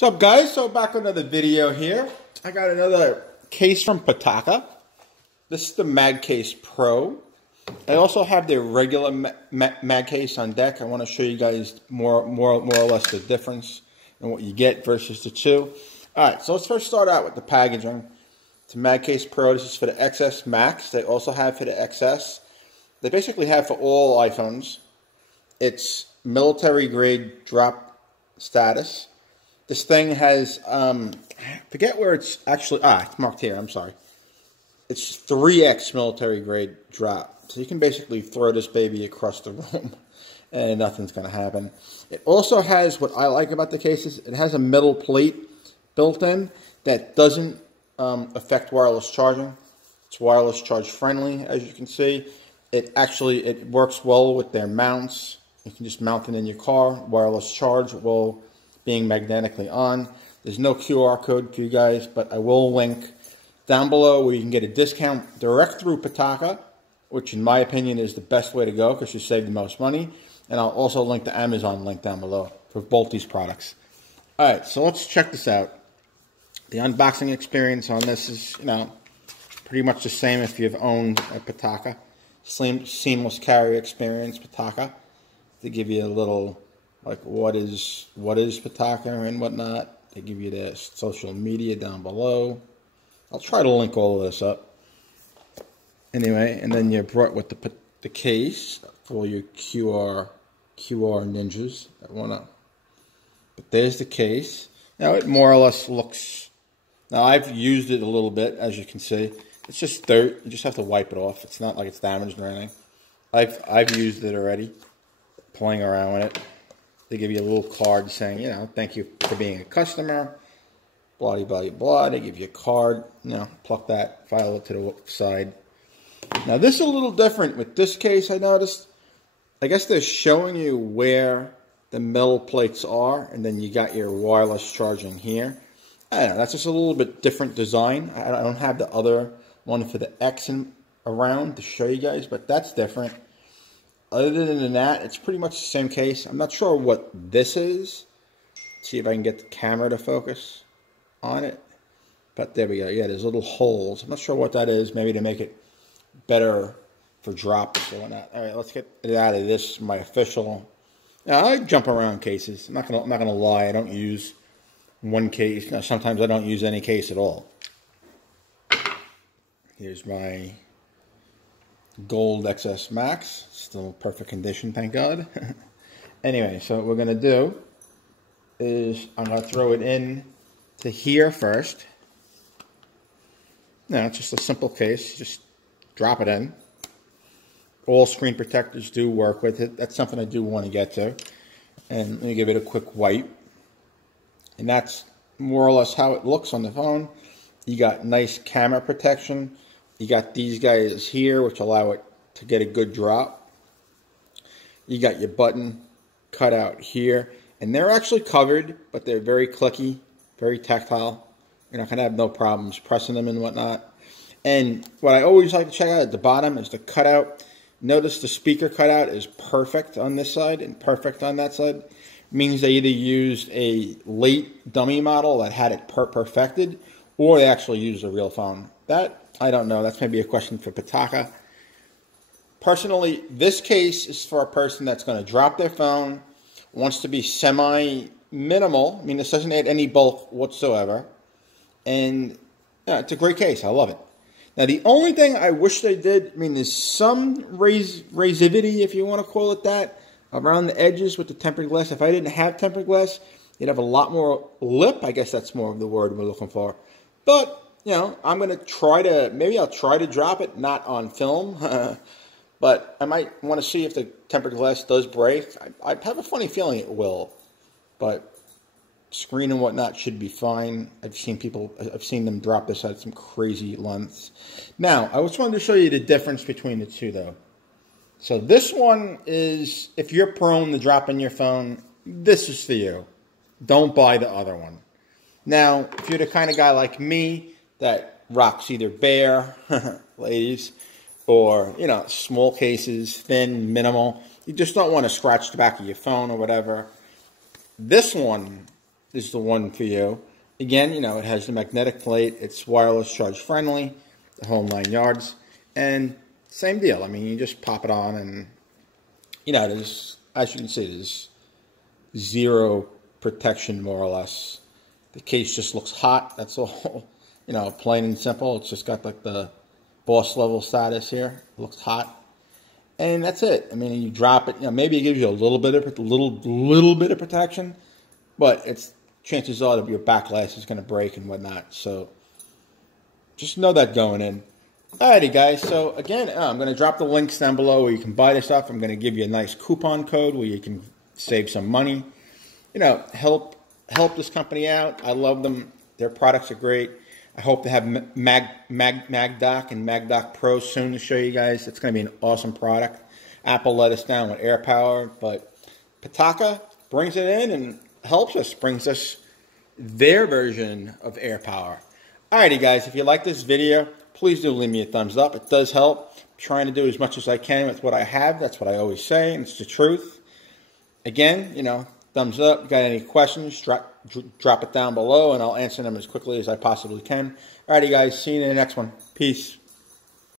What's up, guys? So back with another video here. I got another case from Pitaka. This is the MagCase PRO. I also have the regular MagCase on deck. I want to show you guys more or less the difference in what you get versus the two. Alright, so let's first start out with the packaging. It's a MagCase PRO. This is for the XS Max. They also have for the XS. They basically have for all iPhones. It's military grade drop status. This thing has, I forget where it's actually, it's marked here, I'm sorry. It's 3X military grade drop. So you can basically throw this baby across the room and nothing's going to happen. It also has, what I like about the cases, it has a metal plate built in that doesn't affect wireless charging. It's wireless charge friendly, as you can see. It works well with their mounts. You can just mount it in your car, wireless charge while being magnetically on. There's no QR code for you guys, but I will link down below where you can get a discount direct through Pitaka, which in my opinion is the best way to go because you save the most money. And I'll also link the Amazon link down below for both these products. Alright, so let's check this out. The unboxing experience on this is, pretty much the same if you've owned a Pitaka. Seamless carrier experience, Pitaka. They give you a little, like, what is Pitaka and whatnot. They give you their social media down below. I'll try to link all of this up. Anyway, and then you're brought with the case for all your QR ninjas that wanna. But there's the case. Now it more or less looks. Now I've used it a little bit, as you can see. It's just dirt. You just have to wipe it off. It's not like it's damaged or anything. I've used it already, playing around with it. They give you a little card saying, thank you for being a customer, blah, blah, blah. They give you a card, pluck that, file it to the side. Now, this is a little different with this case, I noticed. I guess they're showing you where the metal plates are, and then you got your wireless charging here. I don't know, that's just a little bit different design. I don't have the other one for the X around to show you guys, but that's different. Other than that, it's pretty much the same case. I'm not sure what this is. See if I can get the camera to focus on it. But there we go. Yeah, there's little holes. I'm not sure what that is. Maybe to make it better for drops or whatnot. All right, let's get it out of this. My official. Now, I jump around cases. I'm not gonna lie. I don't use one case. Sometimes I don't use any case at all. Here's my gold XS Max, still perfect condition, thank God. Anyway, so what we're going to do is I'm going to throw it in to here first. Now, it's just a simple case, just drop it in. All screen protectors do work with it. That's something I do want to get to. And let me give it a quick wipe. And that's more or less how it looks on the phone. You got nice camera protection. You got these guys here, which allow it to get a good drop. You got your button cut out here. And they're actually covered, but they're very clicky, very tactile. You're not going to have no problems pressing them and whatnot. And what I always like to check out at the bottom is the cutout. Notice the speaker cutout is perfect on this side and perfect on that side. It means they either used a late dummy model that had it perfected, or they actually used a real phone. That, I don't know. That's maybe a question for Pitaka. Personally, this case is for a person that's going to drop their phone, wants to be semi-minimal. I mean, this doesn't add any bulk whatsoever. And it's a great case. I love it. Now, the only thing I wish they did, there's some razivity, if you want to call it that, around the edges with the tempered glass. If I didn't have tempered glass, you'd have a lot more lip. I guess that's more of the word we're looking for. But I'm going to try to, maybe I'll try to drop it, not on film, but I might want to see if the tempered glass does break. I have a funny feeling it will, but screen and whatnot should be fine. I've seen them drop this at some crazy lengths. Now, I just wanted to show you the difference between the two, though. So this one is, if you're prone to dropping your phone, this is for you. Don't buy the other one. Now, if you're the kind of guy like me that rocks either bare, ladies, or, small cases, thin, minimal, you just don't want to scratch the back of your phone or whatever, this one this is the one for you. Again, you know, it has the magnetic plate. It's wireless, charge friendly, the whole 9 yards. And same deal. I mean, you just pop it on and, you know, there's, as you can see, there's zero protection, more or less. The case just looks hot. That's all. You know, plain and simple. It's just got like the boss level status here. It looks hot. And that's it. I mean, you drop it, you know, maybe it gives you a little bit of protection, but it's chances are that your back glass is going to break and whatnot. So just know that going in. Alrighty, guys. So again, I'm going to drop the links down below where you can buy this stuff. I'm going to give you a nice coupon code where you can save some money. You know, help this company out. I love them. Their products are great. I hope to have MagDoc and MagDoc Pro soon to show you guys. It's going to be an awesome product. Apple let us down with AirPower, but Pitaka brings it in and helps us, brings us their version of AirPower. Alrighty, guys, if you like this video, please do leave me a thumbs up. It does help. I'm trying to do as much as I can with what I have. That's what I always say, and it's the truth. Again, you know, thumbs up. Got any questions, drop it down below, and I'll answer them as quickly as I possibly can. Alrighty, guys. See you in the next one. Peace.